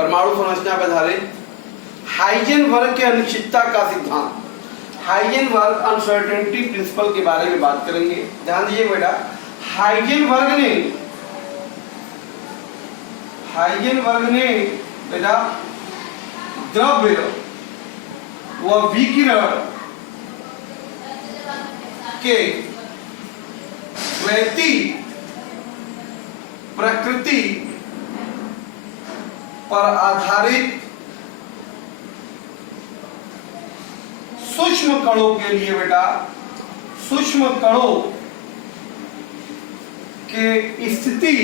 परमाणु संरचना पर आधारित हाइजेनबर्ग के अनिश्चितता का सिद्धांत, हाइजेनबर्ग अनसर्टेनिटी प्रिंसिपल के बारे में बात करेंगे। ध्यान दीजिए बेटा, हाइजेनबर्ग ने बेटा द्रव्य व विकिरण के द्वैती प्रकृति पर आधारित सूक्ष्म कणों के लिए बेटा, सूक्ष्म कणों के स्थिति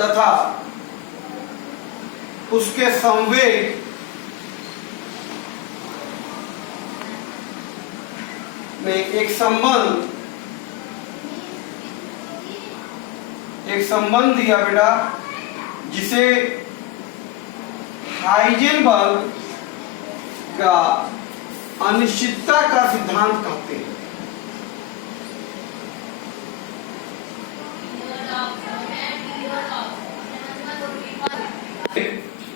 तथा उसके संवेग में एक संबंध दिया बेटा, जिसे हाइजेनबर्ग का अनिश्चितता का सिद्धांत कहते हैं।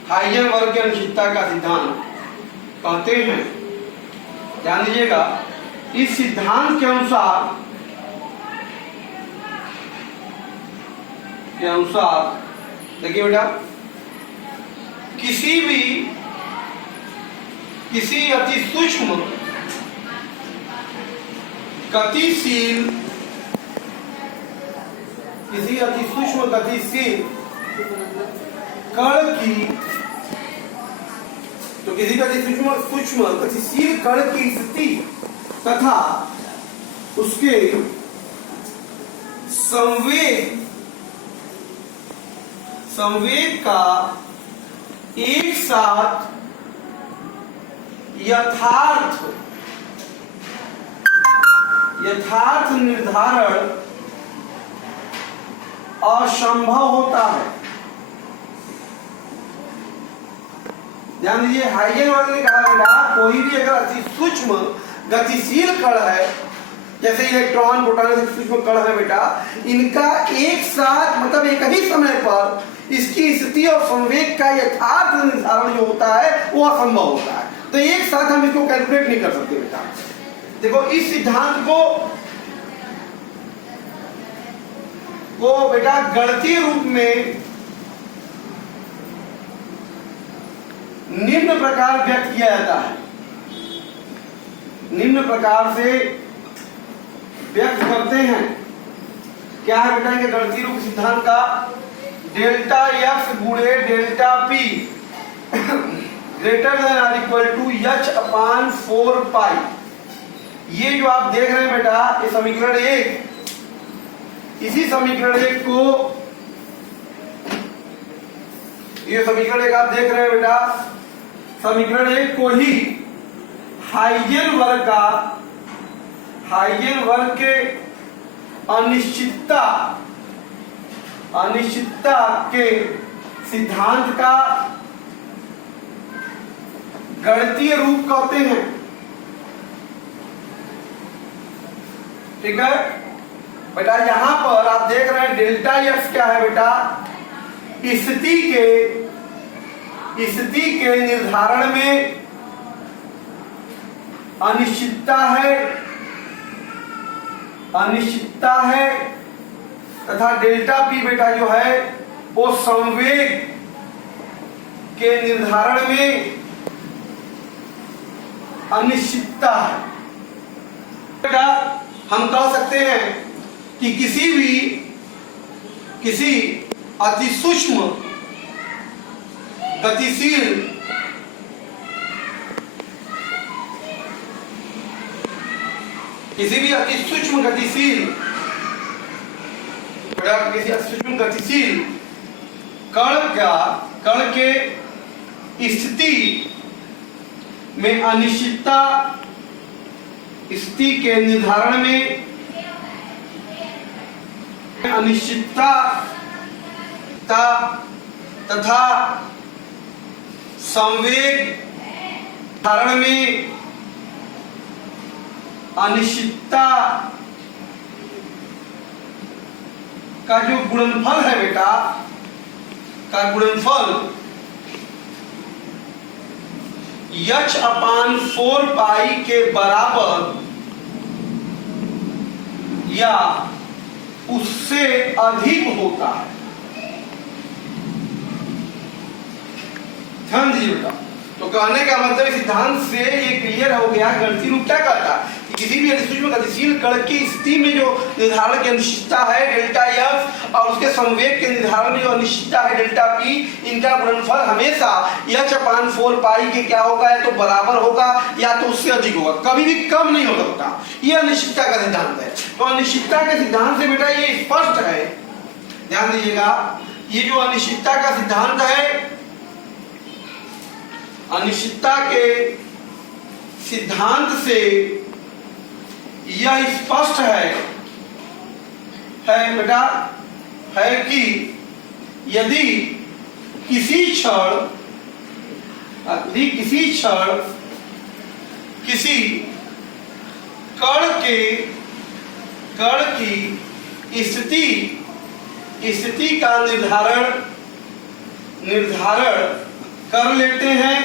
हाइजेनबर्ग के अनिश्चितता का सिद्धांत कहते हैं। ध्यान दीजिएगा, इस सिद्धांत के अनुसार देखिए बेटा, किसी अति सूक्ष्म गतिशील कण की, तो किसी अति सूक्ष्म गतिशील कण की स्थिति तथा उसके संवेग का एक साथ यथार्थ निर्धारण असंभव होता है। ध्यान दीजिए, हाइजेनबर्ग ने कहा बेटा, कोई भी अगर अति सूक्ष्म गतिशील कण है, जैसे इलेक्ट्रॉन प्रोटॉन सूक्ष्म कण है बेटा, इनका एक साथ मतलब एक ही समय पर इसकी स्थिति और संवेग का यथार्थ निर्धारण जो होता है वो असंभव होता है। तो एक साथ हम इसको कैलकुलेट नहीं कर सकते बेटा। देखो, इस सिद्धांत को बेटा गणितीय रूप में निम्न प्रकार व्यक्त किया जाता है, निम्न प्रकार से व्यक्त करते हैं। क्या है बेटा इनके गणितीय रूप सिद्धांत का? डेल्टा एक्स गुणे डेल्टा पी ग्रेटर देन और इक्वल टू एच अपान 4 पाई। ये जो आप देख रहे हैं बेटा, ये समीकरण 1, इसी समीकरण 1 को, ये समीकरण 1 आप देख रहे हैं बेटा, समीकरण 1 को ही हाइजेनबर्ग के अनिश्चितता के सिद्धांत का गणितीय रूप कहते हैं। ठीक है बेटा, यहां पर आप देख रहे हैं डेल्टा एक्स क्या है बेटा, स्थिति के निर्धारण में अनिश्चितता है तथा डेल्टा पी बेटा जो है वो संवेग के निर्धारण में अनिश्चितता है। बेटा हम कह सकते हैं कि किसी अति सूक्ष्म गतिशील कण के स्थिति में अनिश्चितता, स्थिति के निर्धारण में अनिश्चितता तथा संवेग निर्धारण में अनिश्चितता का जो गुणनफल है बेटा, का गुणनफल h/4 पाई के बराबर या उससे अधिक होता है। ध्यान दीजिए बेटा, तो कहने का मतलब सिद्धांत से ये क्लियर हो गया। गणितीय रूप क्या कहता है कि किसी भी सूक्ष्म गतिशील कण की स्थिति में जो निर्धारण की अनिश्चितता है डेल्टा एफ और उसके संवेग के निर्धारण में जो अनिश्चितता है डेल्टा पी, इनका गुणनफल हमेशा h/4 पाई के क्या होगा, या तो बराबर होगा या तो उससे अधिक होगा, कभी भी कम नहीं हो सकता। ये अनिश्चितता का सिद्धांत है। तो अनिश्चितता के सिद्धांत से बेटा ये स्पष्ट है, ध्यान दीजिएगा, ये जो अनिश्चितता का सिद्धांत है, अनिश्चितता के सिद्धांत से यह स्पष्ट है बेटा, है कि यदि किसी क्षण किसी कण की स्थिति का निर्धारण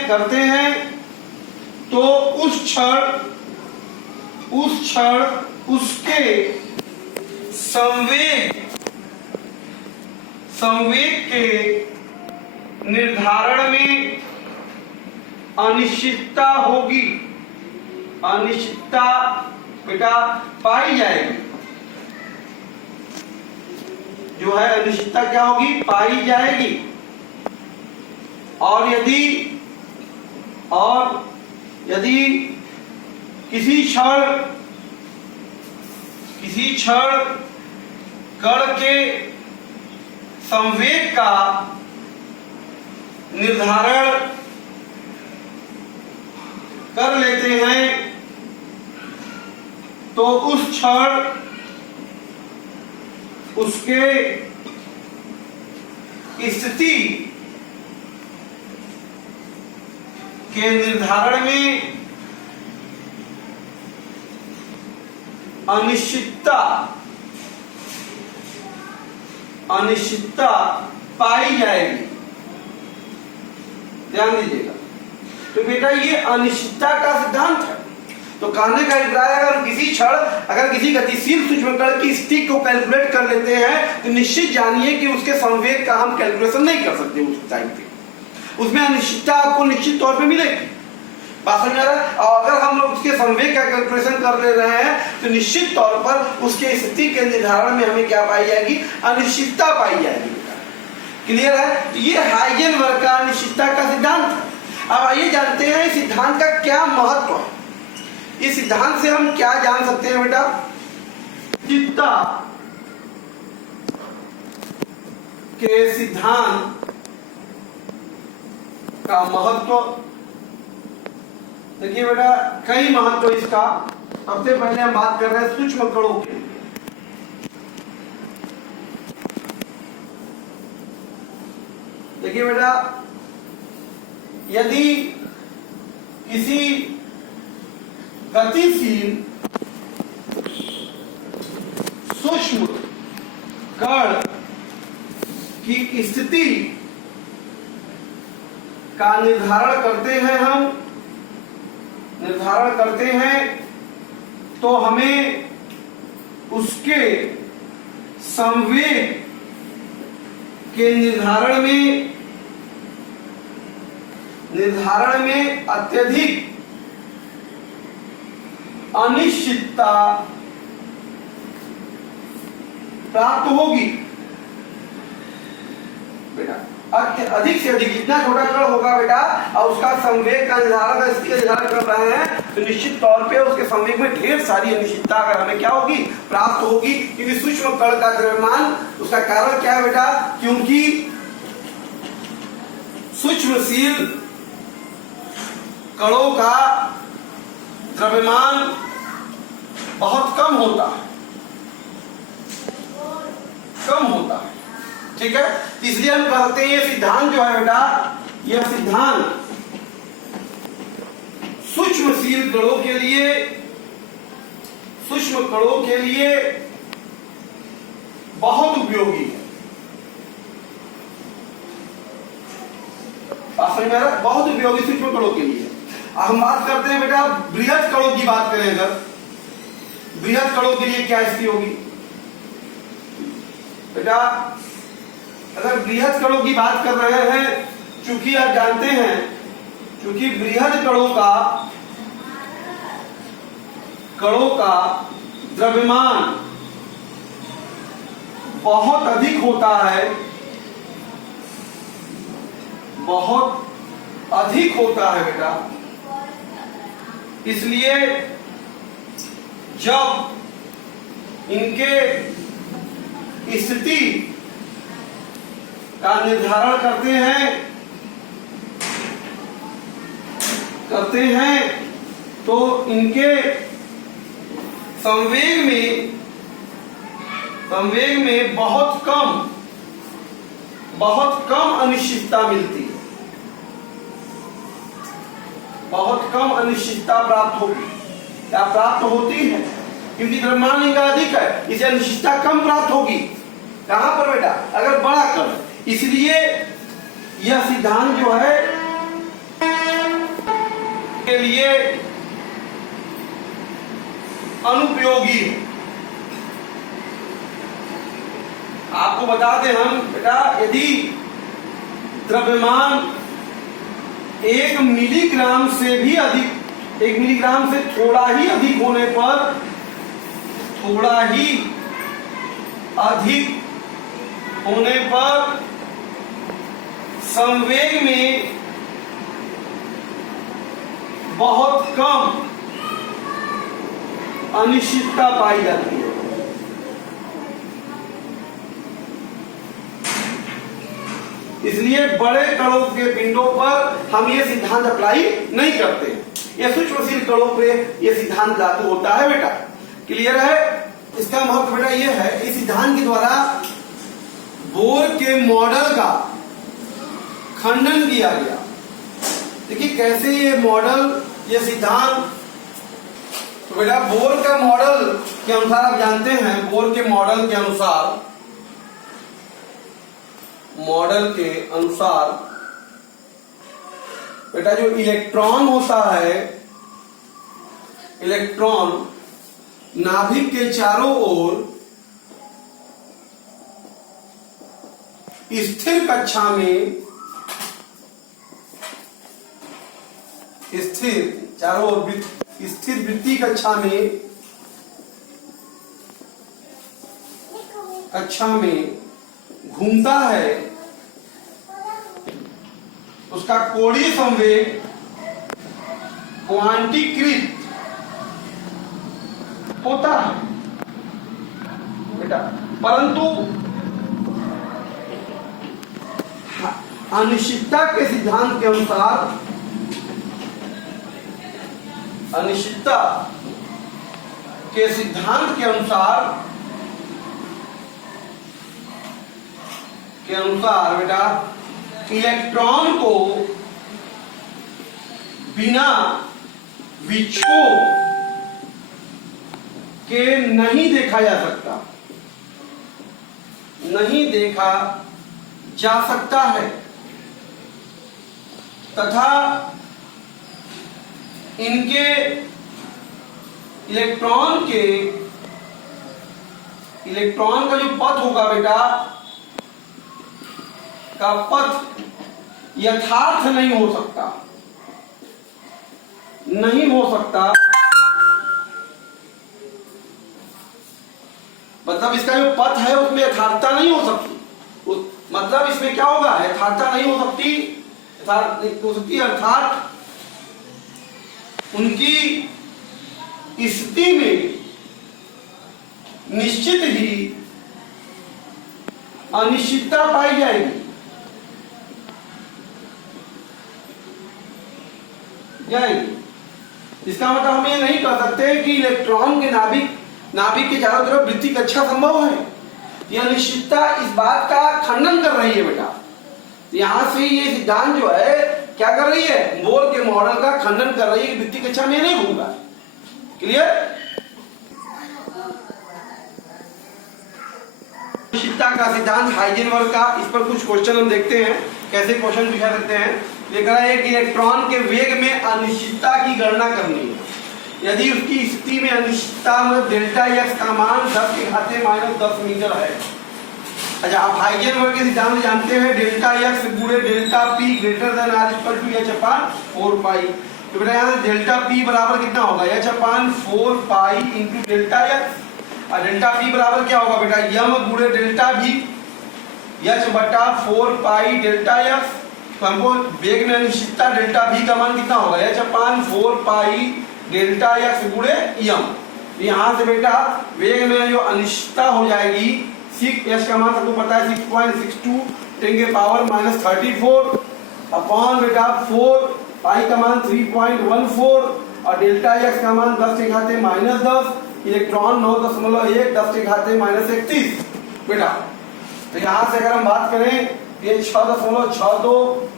करते हैं तो उस क्षण उसके संवेग के निर्धारण में अनिश्चितता होगी, अनिश्चितता बेटा पाई जाएगी। जो है अनिश्चितता क्या होगी, पाई जाएगी। और यदि किसी क्षण कण के संवेग का निर्धारण कर लेते हैं तो उस क्षण उसके स्थिति के निर्धारण में अनिश्चितता पाई जाएगी। ध्यान दीजिएगा, तो बेटा ये अनिश्चितता का सिद्धांत है। तो कहने का अभिप्राय, अगर किसी गतिशील सूक्ष्म कण की स्थिति को कैलकुलेट कर लेते हैं तो निश्चित जानिए कि उसके संवेग का हम कैलकुलेशन नहीं कर सकते उस टाइम पे, उसमें अनिश्चितता आपको निश्चित तौर पे मिलेगी। बात समझ आ रहा है? और अगर हम लोग उसके संवेग का कैलकुलेशन कर ले रहे हैं तो निश्चित तौर पर उसके स्थिति के निर्धारण में हमें क्या पाई जाएगी, अनिश्चितता पाई जाएगी। क्लियर है? तो ये हाइजेनबर्ग का अनिश्चितता का सिद्धांत है। अब आइए जानते हैं इस सिद्धांत का क्या महत्व है। इस सिद्धांत से हम क्या जान सकते हैं बेटा? अनिश्चितता के सिद्धांत का महत्व। देखिए बेटा, कई महत्व इसका। सबसे पहले हम बात कर रहे हैं सूक्ष्म कणों के। देखिए बेटा, यदि किसी गतिशील सूक्ष्म कण की स्थिति का निर्धारण करते हैं तो हमें उसके संवेग के निर्धारण में अत्यधिक अनिश्चितता प्राप्त होगी। बेटा अधिक से अधिक जितना छोटा कण होगा बेटा और उसका संवेग का निर्धारण कर रहे हैं तो निश्चित तौर पे उसके संवेग में ढेर सारी अनिश्चितता अगर हमें क्या होगी, प्राप्त होगी। क्योंकि सूक्ष्म कण का द्रव्यमान, उसका कारण क्या है बेटा? क्योंकि सूक्ष्मशील कणों का द्रव्यमान बहुत कम होता है, ठीक है। इसलिए हम कहते हैं ये सिद्धांत जो है बेटा, यह सिद्धांत सूक्ष्म कणों के लिए बहुत उपयोगी है। समझ में आ रहा है? बहुत उपयोगी सूक्ष्म कणों के लिए। हम बात करते हैं बेटा बृहद कणों की बात करें, अगर बृहद कणों के लिए क्या स्थिति होगी बेटा? अगर बृहद कणों की बात कर रहे हैं, चूंकि आप जानते हैं चूंकि बृहद कणों का द्रव्यमान बहुत अधिक होता है, बहुत अधिक होता है बेटा। इसलिए जब इनके स्थिति का निर्धारण करते हैं तो इनके संवेग में बहुत कम अनिश्चितता मिलती है, बहुत कम अनिश्चितता प्राप्त होगी या प्राप्त होती है, क्योंकि द्रव्यमान इनका अधिक है, इसे अनिश्चितता कम प्राप्त होगी। कहां पर बेटा? अगर बड़ा कण। इसलिए यह सिद्धांत जो है के लिए अनुपयोगी है। आपको बता दें हम बेटा, यदि द्रव्यमान 1 मिलीग्राम से भी अधिक, 1 मिलीग्राम से थोड़ा ही अधिक होने पर, संवेग में बहुत कम अनिश्चितता पाई जाती है। इसलिए बड़े कणों के पिंडों पर हम ये सिद्धांत अप्लाई नहीं करते हैं। ये सूक्ष्मशील कणों पे ये सिद्धांत लागू होता है बेटा। क्लियर है? इसका महत्व बेटा ये है, इस सिद्धांत के द्वारा बोर के मॉडल का खंडन किया गया। देखिए कैसे ये मॉडल, ये सिद्धांत, तो बेटा बोर का मॉडल के अनुसार आप जानते हैं, बोर के मॉडल के अनुसार बेटा जो इलेक्ट्रॉन होता है, इलेक्ट्रॉन नाभिक के चारों ओर स्थिर कक्षा में, चारों ओर स्थिर वृत्तीय कक्षा में घूमता है। उसका कोणीय संवेग क्वांटीकृत होता है बेटा, परंतु अनिश्चितता के सिद्धांत के अनुसार, अनिश्चितता के सिद्धांत के अनुसार बेटा इलेक्ट्रॉन को बिना विक्षोभ के नहीं देखा जा सकता, नहीं देखा जा सकता है, तथा इनके इलेक्ट्रॉन का जो पथ होगा बेटा, का पथ यथार्थ नहीं हो सकता, नहीं हो सकता। मतलब इसका जो पथ है उसमें यथार्थता नहीं हो सकती। मतलब इसमें क्या होगा? यथार्थता नहीं हो सकती, अर्थात उनकी स्थिति में निश्चित ही अनिश्चितता पाई जाएगी। इसका मतलब हम ये नहीं कह सकते कि इलेक्ट्रॉन के नाभिक के चारों तरफ वृत्तीय कक्षा संभव है। यह अनिश्चितता इस बात का खंडन कर रही है बेटा। यहां से ये सिद्धांत जो है क्या कर रही है? बोर के मॉडल का खंडन कर रही है कि वृत्तीय कक्षा में नहीं घूमगा। क्लियर? अनिश्चितता का सिद्धांत हाइजेनबर्ग का, इस पर कुछ क्वेश्चन हम देखते हैं, कैसे क्वेश्चन पूछा सकते हैं। ये कह रहा है कि इलेक्ट्रॉन के वेग में अनिश्चितता की गणना करनी है। यदि उसकी स्थिति में अनिश्चितता में डेल्टा एक्स का मान 10 के घाते -10 मीटर है। अच्छा, आप हाइजेनबर्ग के सिद्धांत जानते हैं, डेल्टा एक्स गुणे delta P greater than or equal to h upon 4 pi. तो बेटा यहाँ डेल्टा पी बराबर कितना होगा, h upon 4 pi into delta x. और डेल्टा पी बराबर क्या होगा बेटा, यम गुणे डेल्टा भी, एच बटा 4 पाई डेल्टा एक्स। तो हमको वेग में अनिश्चितता डेल्टा भी का मान कितना होगा, h upon 4 pi delta x गुणे यम। यहाँ से बेटा वेग में जो अनिश्चितता हो जाएगी, 6 एच का मान सबको पता है 6.62 10 के पावर -34 अपॉन बेटा 4 पाई का मान 3.14 और डेल्टा एक्स का मान 10 के घाते -10, इलेक्ट्रॉन 9.1 10 के घाते -31 बेटा। तो यहाँ से अगर हम बात करें, ये 6.62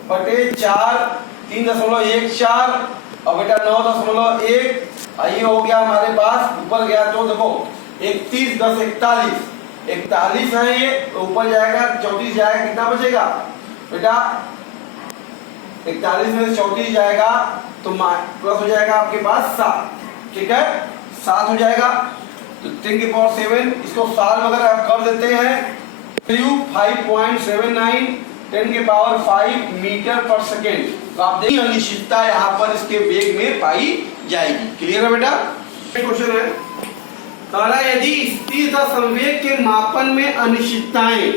बटे 4 3.14 और बेटा 9.1 ये हो गया हमारे पास। ऊपर गया तो देखो 31 10 41 है ये, तो ऊपर जाएगा 34 जाएगा, कितना बचेगा बेटा 41 में से 34 जाएगा तो प्लस हो जाएगा आपके पास 7, ठीक है 7 हो जाएगा। तो 10 के पावर 7 इसको सॉल्व अगर आप कर देते हैं 5.79 10 के पावर 5 मीटर पर सेकेंड। तो आप देखिए अनिश्चितता यहाँ पर इसके वेग में पाई जाएगी। क्लियर है बेटा। क्वेश्चन है, कहा यदि स्थिर संवेग के मापन में अनिश्चितताएं,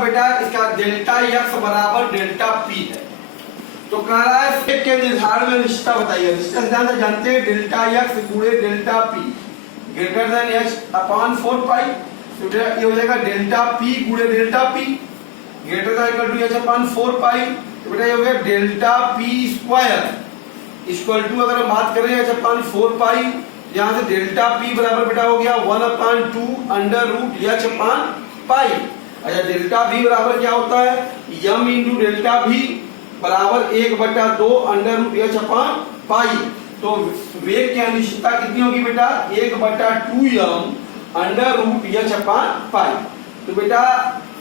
बेटा इसका डेल्टा एक्स बराबर डेल्टा पी है। तो कह रहा है वेग के निर्धारण में अनिश्चितता बताइए। अनिश्चितता सिद्धांत जानते हैं, डेल्टा एक्स गुणे delta P greater than h upon 4 pi. तो ये हो जाएगा डेल्टा पी गुणे delta P greater than equal to h upon 4 pi. तो बेटा ये हो गया delta p square equal to, अगर हम बात करें एच अपॉन 4 पाई, यहाँ से डेल्टा पी बराबर बेटा हो गया 1/2 under root h upon pi. अच्छा, डेल्टा भी बराबर क्या होता है, यम इंटू डेल्टा भी बराबर 1/2 under root h upon pi. तो वेग की अनिश्चितता कितनी होगी बेटा, 1/2 m under root h upon pi. तो बेटा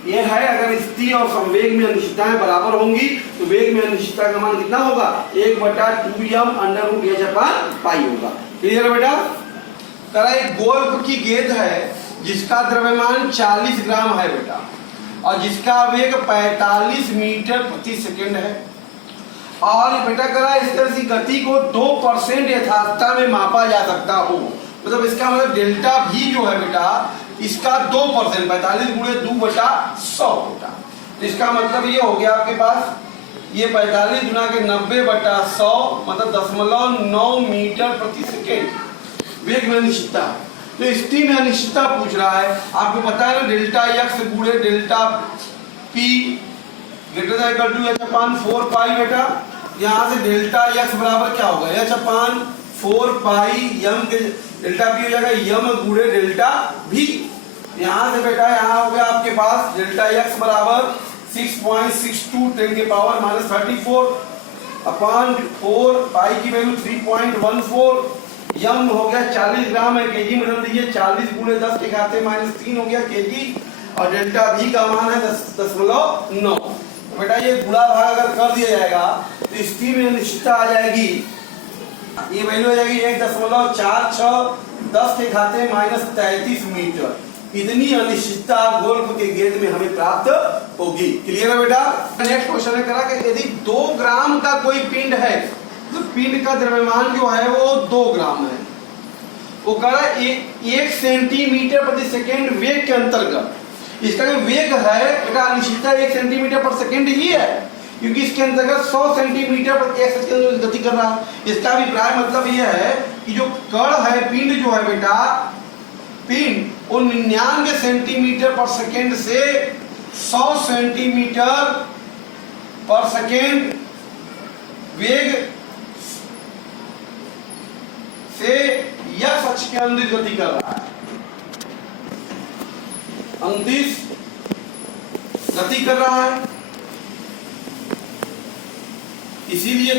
ये है, अगर स्थिर और संवेग में अनिश्चितताएं बराबर होंगी तो वेग में अनिश्चितता का मान कितना होगा, 1/2 m under root h upon pi होगा। क्लियर है बेटा। करा एक गोल्फ की गेंद है जिसका द्रव्यमान 40 ग्राम है बेटा और जिसका वेग 45 मीटर प्रति सेकेंड है। और बेटा करा इस तरह की गति को 2% यथार्थता में मापा जा सकता हो। मतलब इसका मतलब डेल्टा भी जो है बेटा इसका 2%, 45 गुणे 2/100 बेटा। तो इसका मतलब ये हो गया आपके पास, ये 45 गुना के 90/100 मतलब 0.9 मीटर प्रति सेकेंड वेग में अनिश्चितता। तो स्थिति में अनिश्चितता पूछ रहा है, आपको पता है ना डेल्टा एक्स गुणे delta P greater than equal to h upon 4 pi बेटा। यहाँ से डेल्टा एक्स बराबर क्या होगा, एच अपॉन 4 पाई यम के डेल्टा पी हो जाएगा यम गुणे डेल्टा भी। यहाँ से बेटा यहाँ हो गया आपके पास डेल्टा एक्स बराबर 6.62 10 के पावर -34 अपॉन 4 पाई की वैल्यू 3.14 यम हो गया 40 ग्राम है, केजी में बदल दीजिए 40 गुणे 10 के घाते -3 हो गया केजी और डेल्टा भी का मान है 10.9। तो बेटा ये गुणा भाग अगर कर दिया जाएगा तो स्थिति में अनिश्चितता आ जाएगी, ये वैल्यू हो जाएगी 1.46 10 के घाते -33 मीटर। इतनी अनिश्चितता गोल्फ के गेंद में हमें प्राप्त होगी। क्लियर है बेटा। नेक्स्ट क्वेश्चन है करा कि यदि 2 ग्राम का कोई पिंड है तो पिंड का द्रव्यमान जो है वो 2 ग्राम है, वो करा 1 सेंटीमीटर प्रति सेकेंड वेग के अंतर्गत। इसका जो वेग है बेटा अनिश्चितता 1 सेंटीमीटर पर सेकेंड ही है, क्योंकि इसके अंतर्गत 100 सेंटीमीटर प्रति सेकंड गति कर रहा है। इसका अभिप्राय मतलब यह है कि जो कण है, पिंड जो है बेटा, पिंड वो 99 सेंटीमीटर पर सेकेंड से 100 सेंटीमीटर पर सेकेंड वेग से यह अक्ष के अंदर गति कर रहा है, अंतिश गति कर रहा है। इसीलिए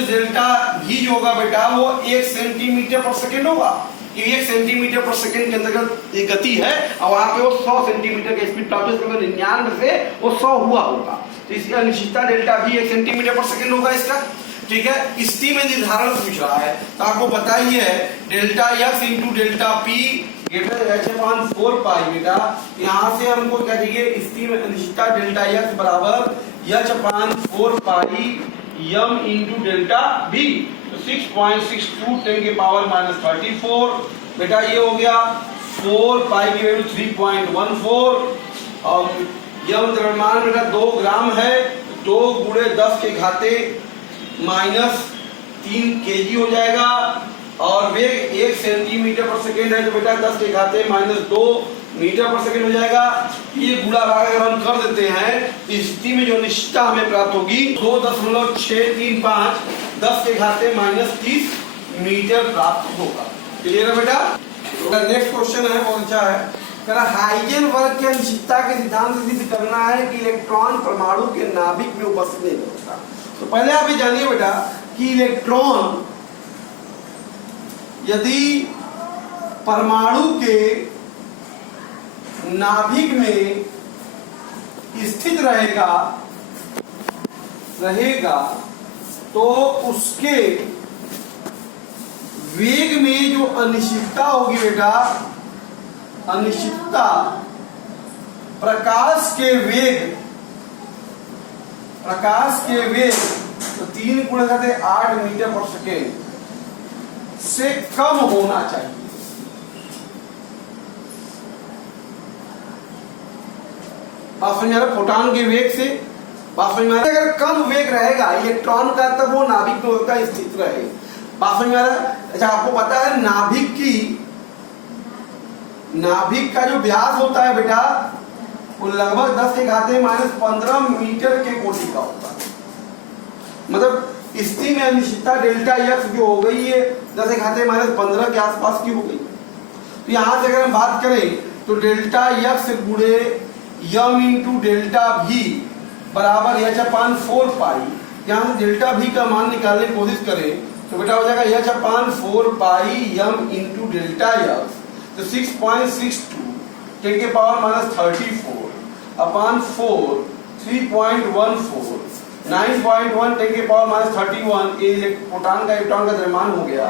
डेल्टा भी जो होगा बेटा वो 1 सेंटीमीटर पर सेकेंड होगा। कि 1 सेंटीमीटर पर सेकंड के अंतर्गत एक गति है और वहां पे वो 100 सेंटीमीटर की स्पीड प्राप्त हो, 99 से वो 100 हुआ होगा, तो इसकी अनिश्चितता डेल्टा भी 1 सेंटीमीटर पर सेकंड होगा इसका। ठीक है, स्थिति में निर्धारण पूछ रहा है तो आपको पता ही है delta x into delta P greater h 4 pi बेटा, यहाँ से हमको क्या चाहिए, स्थिति में अनिश्चितता डेल्टा एक्स बराबर h 4 पाई यम इंटू डेल्टा बी, तो 6.62 10 के पावर -34 बेटा, ये हो गया 4 पाई की वैल्यू 3.14 और यम द्रव्यमान बेटा 2 ग्राम है, 2 गुणे 10 के घाते -3 केजी हो जाएगा और वेग 1 सेंटीमीटर पर सेकेंड है तो बेटा 10 के घाते -2 मीटर पर सेकेंड हो जाएगा। ये गुणा भाग अगर हम कर देते हैं तो स्थिति में जो अनिश्चितता हमें प्राप्त होगी 2.635 10 के घाते -30 मीटर प्राप्त होगा। क्लियर है बेटा? नेक्स्ट क्वेश्चन है वो अच्छा है, हाइजेनबर्ग की अनिश्चितता के सिद्धांत से सिद्ध करना है कि इलेक्ट्रॉन परमाणु के नाभिक में उपस्थित नहीं होता। तो पहले आप ये जानिए बेटा कि इलेक्ट्रॉन यदि परमाणु के नाभिक में स्थित रहेगा तो उसके वेग में जो अनिश्चितता होगी बेटा, अनिश्चितता प्रकाश के वेग तो 3 गुणा करते 8 मीटर पर सेकेंड से कम होना चाहिए। बात समझ आ रहा? फोटॉन के वेग से बात समझ में आ रहा है? अगर कम वेग रहेगा इलेक्ट्रॉन का तब वो नाभिक में होता स्थित रहे। बात समझ में आ रहा है? अच्छा, आपको पता है नाभिक का जो व्यास होता है बेटा वो लगभग 10 के घाते -15 मीटर के कोटि का होता है। मतलब स्थिति में अनिश्चितता डेल्टा एक्स जो हो गई है 10 के घाते -15 के आसपास की हो गई। तो यहां से अगर हम बात करें तो डेल्टा एक्स गुणे यम इंटू डेल्टा भी बराबर h/4 पाई, यहाँ से डेल्टा भी का मान निकालने की कोशिश करें तो बेटा हो जाएगा h/4 पाई यम इंटू डेल्टा एक्स, तो 6.62 10 के पावर -34 अपॉन 4 3.14 9.1 10 के पावर -31 ये प्रोटॉन का इलेक्ट्रॉन का द्रव्यमान हो गया।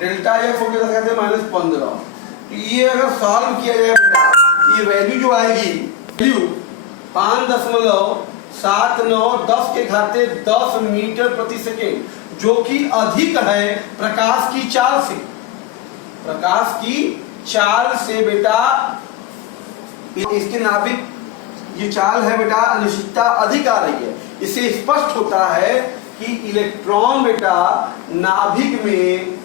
डेल्टा एक्स हो गया -15। तो ये अगर सॉल्व किया जाए बेटा ये वैल्यू जो आएगी 5.79 10 के घाते 10 मीटर प्रति सेकेंड, जो कि अधिक है प्रकाश की चाल से। प्रकाश की चाल से बेटा इसके नाभिक ये चाल है बेटा, अनिश्चितता अधिक आ रही है। इससे स्पष्ट होता है कि इलेक्ट्रॉन बेटा नाभिक में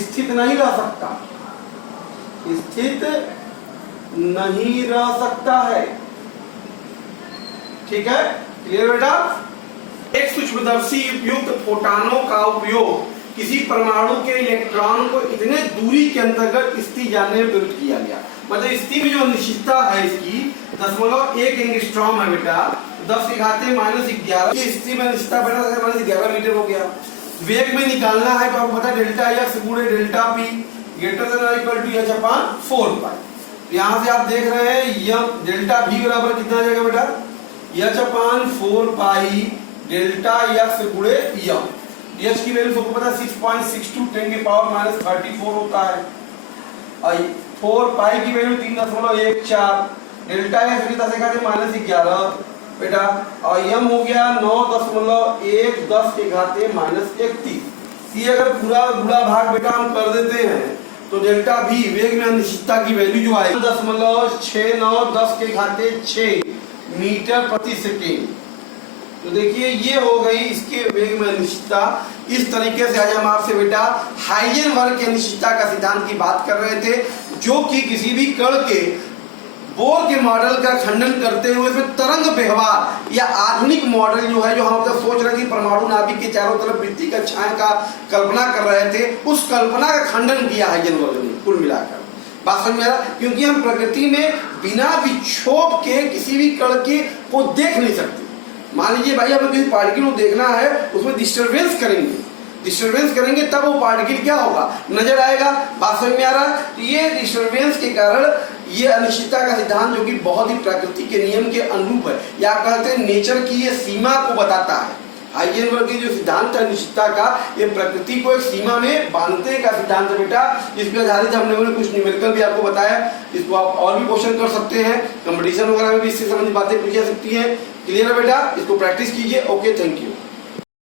स्थित नहीं रह सकता, स्थित नहीं रह सकता है। ठीक है, क्लियर बेटा? एक सूक्ष्मदर्शी युक्त फोटॉनों का उपयोग किसी परमाणु के इलेक्ट्रॉन को इतने दूरी के अंतर्गत स्थिति जानने में प्रयुक्त किया गया। मतलब स्थिति में जो अनिश्चितता है इसकी 0.1 एंगस्ट्रॉम है बेटा, 10 के घाते -11 की स्थिति में अनिश्चितता बेटा -11 मीटर हो गया। वेग में निकालना है तो आपको पता है डेल्टा एक्स गुणे डेल्टा पी ग्रेटर देन और इक्वल टू h/4 पाई। यहाँ से आप देख रहे हैं यह डेल्टा भी बराबर कितना आ जाएगा बेटा, h/4 पाई डेल्टा एक्स गुणे यम। एच की वैल्यू सबको पता है 6.62 10 के पावर -34 होता है और 4 पाई की वैल्यू 3.14 डेल्टा एक्स की 10 के घाते -11 बेटा और यम हो गया 9.1 10 के घाते -31। ये अगर पूरा गुणा भाग बेटा हम कर देते हैं तो डेल्टा भी वेग में अनिश्चितता की वैल्यू जो आएगी 0.69 10 के घाते 6 मीटर प्रति सेकेंड। तो देखिए ये हो गई इसके वेग में अनिश्चितता। इस तरीके से आज हम आपसे बेटा हाइजेनबर्ग की अनिश्चितता का सिद्धांत की बात कर रहे थे, जो कि किसी भी कण के बोर के मॉडल का खंडन करते हुए फिर तरंग व्यवहार या आधुनिक मॉडल जो है, जो हम तो सोच रहे थे परमाणु नाभिक के चारों तरफ वृत्ति का छाया का कल्पना कर रहे थे, उस कल्पना का खंडन किया हाइजेनबर्ग ने कुल मिलाकर। बात समझ में आ रहा? क्योंकि हम प्रकृति में बिना विक्षोभ के किसी भी कण के को देख नहीं सकते। मान लीजिए भाई हमें किसी पार्टिकल को देखना है, उसमें डिस्टरबेंस करेंगे डिस्टरबेंस करेंगे तब वो पार्टिकल क्या होगा, नजर आएगा। बात समझ में आ रहा है? तो ये डिस्टरबेंस के कारण ये अनिश्चितता का सिद्धांत जो कि बहुत ही प्रकृति के नियम के अनुरूप है, या कहते हैं नेचर की ये सीमा को बताता है। हाइजेनबर्ग की जो सिद्धांत है अनिश्चितता का, ये प्रकृति को एक सीमा में बांधने का सिद्धांत है बेटा, जिस पर आधारित हमने कुछ न्यूमेरिकल भी आपको बताया। इसको आप और भी क्वेश्चन कर सकते हैं, कंपटीशन वगैरह में भी इससे संबंधित बातें पूछी जा सकती हैं। क्लियर है बेटा? इसको प्रैक्टिस कीजिए। Okay, thank you.